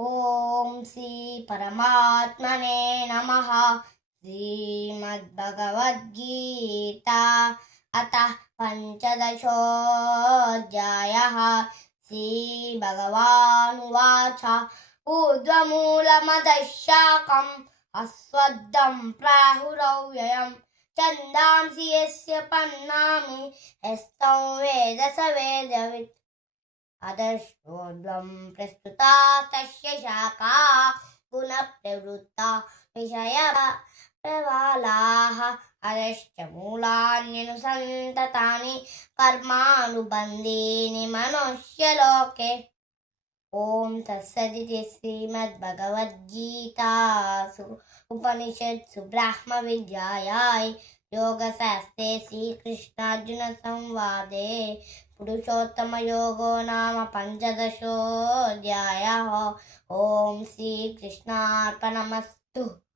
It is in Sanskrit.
ओम श्री परमात्मने नमः। श्रीमद्भगवद्गीता अतः पंचदशोऽध्यायः। श्रीभगवानुवाच ऊर्ध्वमूलमधः शाखम् अश्वत्थं प्राहुरव्ययम् छन्दांसि यस्य पन्नानि यस्तं वेद स वेदवित्। अधश्चोर्ध्वं प्रस्तुता तस्य शाखा पुनः प्रवृत्ता विषयप्रवालाः। अधश्च मूलान्यनुसन्ततानि कर्मानुबन्धीनि मनुष्यलोके। ओम तत्सदिति श्रीमद्भगवद्गीतासु उपनिषत्सु ब्रह्मविद्यायां योगशास्त्रे श्रीकृष्णार्जुन संवादे पुरुषोत्तमयोगो नाम पंचदशोऽध्यायः। ओम श्रीकृष्णार्पणमस्तु।